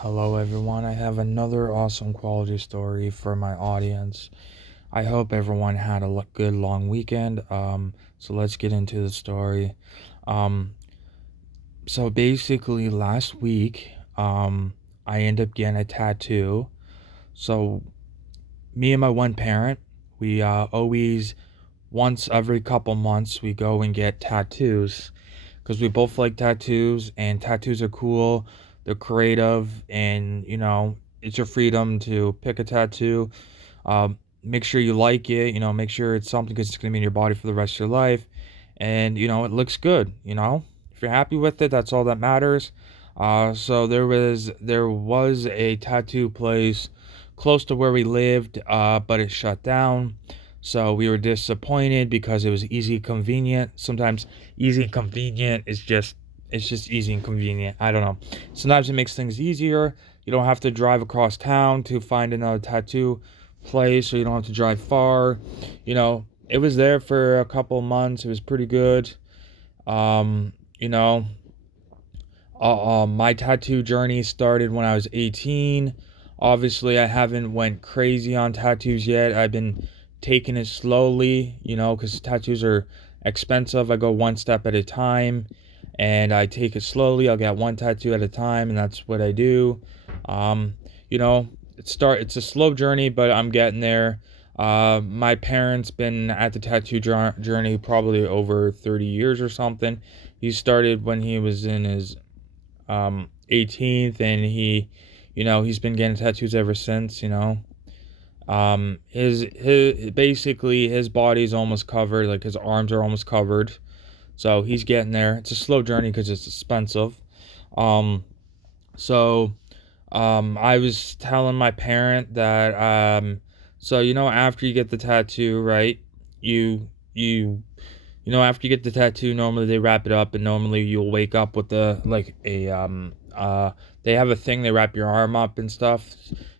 Hello, everyone. I have another awesome quality story for my audience. I hope everyone had a good long weekend. So let's get into the story. Um, so basically, last week, I ended up getting a tattoo. So me and my one parent, we always once every couple months we go and get tattoos because we both like tattoos and tattoos are cool, they're creative, and it's your freedom to pick a tattoo. Make sure you like it, make sure it's something because it's going to be in your body for the rest of your life, and it looks good. If you're happy with it, that's all that matters. So there was a tattoo place close to where we lived, but it shut down. So we were disappointed because it was easy, convenient. Sometimes easy and convenient is just it's just easy and convenient. I don't know. Sometimes it makes things easier. You don't have to drive across town to find another tattoo place, so you don't have to drive far. It was there for a couple months. It was pretty good. Um, you know, my tattoo journey started when I was 18. Obviously, I haven't went crazy on tattoos yet. I've been taking it slowly, because tattoos are expensive. I go one step at a time, and I take it slowly. I'll get one tattoo at a time, and that's what I do. Um, it's a slow journey, but I'm getting there. My parents been at the tattoo journey probably over 30 years or something. He started when he was in his 18th, and he's been getting tattoos ever since. His basically his body's almost covered, like his arms are almost covered, so he's getting there. It's a slow journey because it's expensive. um so I was telling my parent that so after you get the tattoo, right, after you get the tattoo, normally they wrap it up, and normally you'll wake up with they have a thing, they wrap your arm up and stuff,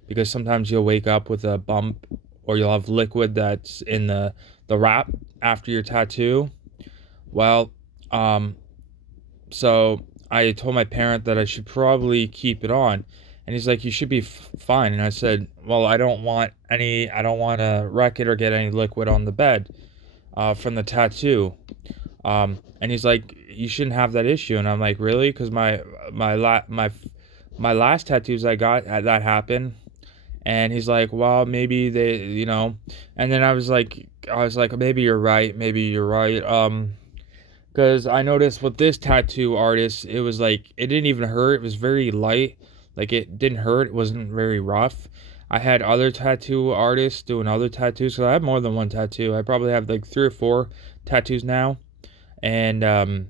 because sometimes you'll wake up with a bump, or you'll have liquid that's in the wrap after your tattoo. Well, um so I told my parent that I should probably keep it on, and he's like, "You should be fine." And I said, "Well, I don't want to wreck it or get any liquid on the bed from the tattoo." And he's like, "You shouldn't have that issue." And I'm like, "Really?" Because my last tattoos I got that happened. And he's like, "Well, maybe And then I was like, maybe you're right. Maybe you're right. Because I noticed with this tattoo artist, it was like it didn't even hurt. It was very light. Like, it didn't hurt. It wasn't very rough. I had other tattoo artists doing other tattoos. So I have more than one tattoo. I probably have like 3 or 4 tattoos now. And the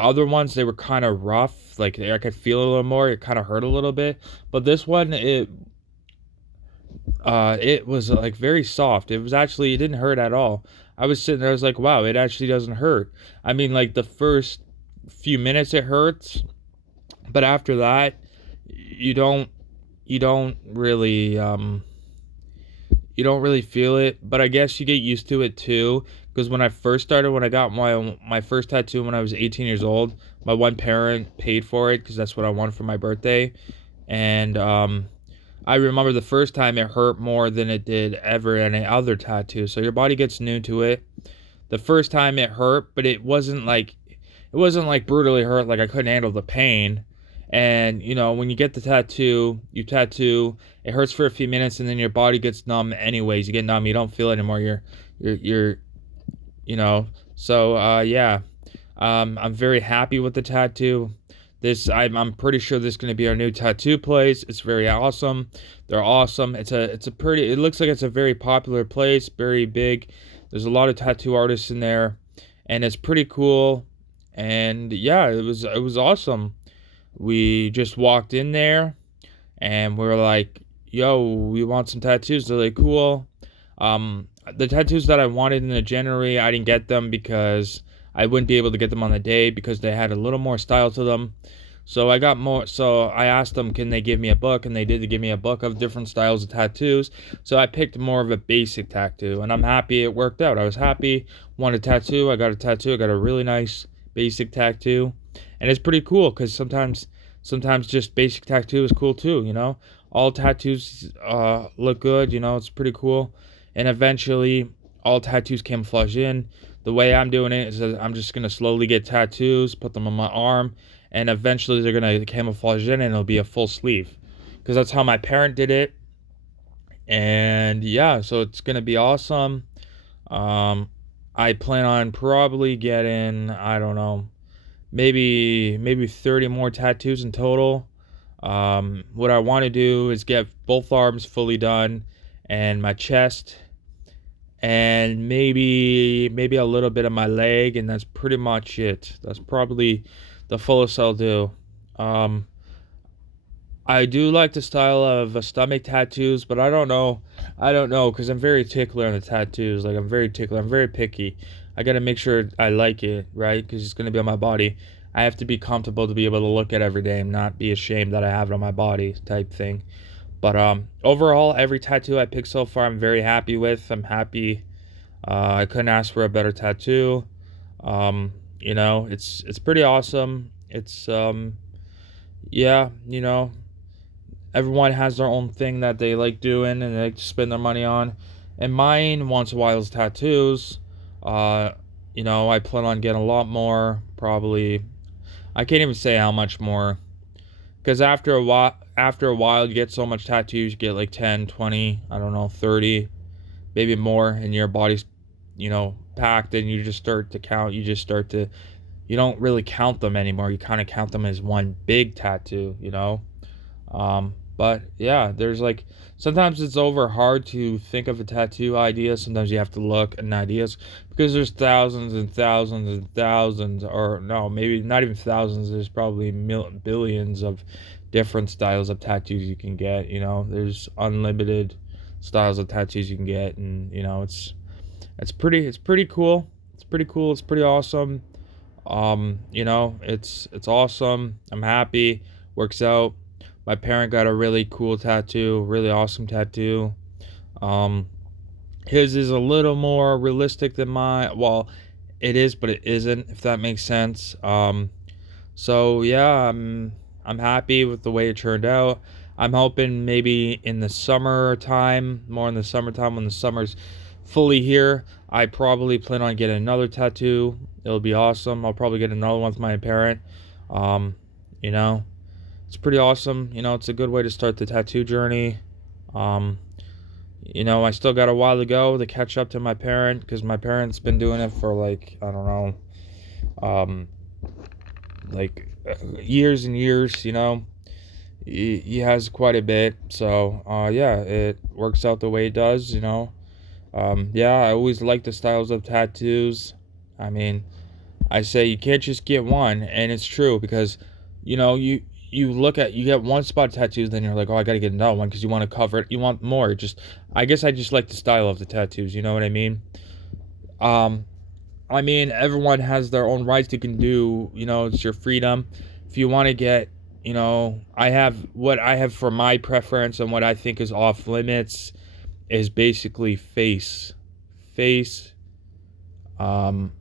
other ones, they were kind of rough. Like, I could feel a little more. It kind of hurt a little bit. But this one, it was like very soft. It didn't hurt at all. I was sitting there, I was like, wow, it actually doesn't hurt. I mean, like, the first few minutes it hurts, but after that, you don't really you don't really feel it. But I guess you get used to it too, because when I got my first tattoo when I was 18 years old, my one parent paid for it because that's what I wanted for my birthday. And I remember the first time it hurt more than it did ever any other tattoo. So your body gets new to it. The first time it hurt, but it wasn't like brutally hurt, like I couldn't handle the pain. And when you get the tattoo, you tattoo, it hurts for a few minutes, and then your body gets numb anyways. You get numb, you don't feel it anymore. You're you know. So yeah. I'm very happy with the tattoo. I'm pretty sure this is going to be our new tattoo place. It's very awesome. They're awesome. It looks like it's a very popular place, very big. There's a lot of tattoo artists in there, and it's pretty cool. And yeah, it was awesome. We just walked in there, and we were like, "Yo, we want some tattoos." They're like, "Cool." The tattoos that I wanted in the January, I didn't get them because I wouldn't be able to get them on the day because they had a little more style to them. So I got more. So I asked them, can they give me a book? And they did. They give me a book of different styles of tattoos. So I picked more of a basic tattoo, and I'm happy it worked out. I was happy. Wanted a tattoo. I got a tattoo. I got a really nice basic tattoo, and it's pretty cool because sometimes just basic tattoo is cool too, all tattoos look good, it's pretty cool. And eventually all tattoos camouflage in. The way I'm doing it is that I'm just gonna slowly get tattoos, put them on my arm, and eventually they're gonna camouflage in and it'll be a full sleeve, because that's how my parent did it. And yeah, so it's gonna be awesome. um I plan on probably getting, I don't know, maybe 30 more tattoos in total. What I want to do is get both arms fully done, and my chest, and maybe a little bit of my leg, and that's pretty much it. That's probably the fullest I'll do. Um, I do like the style of stomach tattoos, but I don't know, because I'm very tickler on the tattoos. Like, I'm very tickler. I'm very picky. I gotta make sure I like it, right? Because it's gonna be on my body. I have to be comfortable to be able to look at every day and not be ashamed that I have it on my body, type thing. But overall, every tattoo I picked so far, I'm very happy with. I'm happy. I couldn't ask for a better tattoo. It's pretty awesome. It's yeah, everyone has their own thing that they like doing and they like to spend their money on. And mine, once in a while, is tattoos. Uh, I plan on getting a lot more. Probably, I can't even say how much more, because after a while, you get so much tattoos, you get like 10, 20, I don't know, 30, maybe more, and your body's, packed, and you just start to count. You don't really count them anymore. You kind of count them as one big tattoo. But yeah, there's like, sometimes it's over hard to think of a tattoo idea. Sometimes you have to look at ideas, because there's thousands and thousands and thousands, or no, maybe not even thousands. There's probably billions of different styles of tattoos you can get. There's unlimited styles of tattoos you can get, and it's pretty cool. It's pretty cool. It's pretty awesome. It's awesome. I'm happy. Works out. My parent got a really cool tattoo, really awesome tattoo. Um, his is a little more realistic than mine. Well, it is, but it isn't, if that makes sense. So yeah, I'm happy with the way it turned out. I'm hoping maybe in the summertime, more in the summertime, when the summer's fully here, I probably plan on getting another tattoo. It'll be awesome. I'll probably get another one with my parent. Um, you know, it's pretty awesome. It's a good way to start the tattoo journey. Um, I still got a while to go to catch up to my parent, because my parent's been doing it for, like, I don't know, um, like, years and years. He has quite a bit. So yeah, it works out the way it does. Yeah, I always like the styles of tattoos. I mean, I say you can't just get one, and it's true, because you get one spot tattoos, then you're like, oh, I gotta get another one, because you want to cover it, you want more. I guess I just like the style of the tattoos. You know what I mean? Um, everyone has their own rights. You can do, it's your freedom. If you want to get, I have what I have for my preference, and what I think is off limits is basically face, um,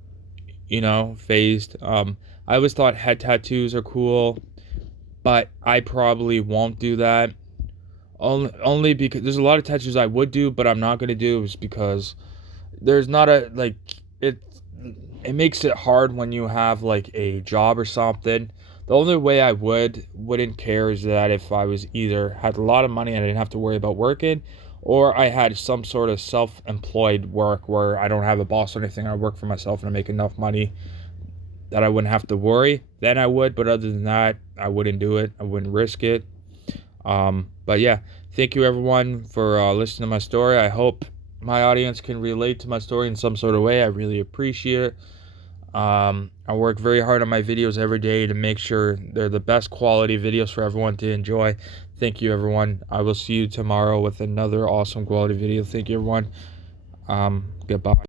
faced. I always thought head tattoos are cool, but I probably won't do that. Only because there's a lot of tattoos I would do, but I'm not gonna do, is because there's not a, like, it it makes it hard when you have, like, a job or something. The only way I wouldn't care is that if I was either had a lot of money and I didn't have to worry about working, or I had some sort of self-employed work where I don't have a boss or anything. I work for myself and I make enough money that I wouldn't have to worry. Then I would, but other than that, I wouldn't do it. I wouldn't risk it. But yeah, thank you everyone for listening to my story. I hope my audience can relate to my story in some sort of way. I really appreciate it. I work very hard on my videos every day to make sure they're the best quality videos for everyone to enjoy. Thank you, everyone. I will see you tomorrow with another awesome quality video. Thank you, everyone. Goodbye.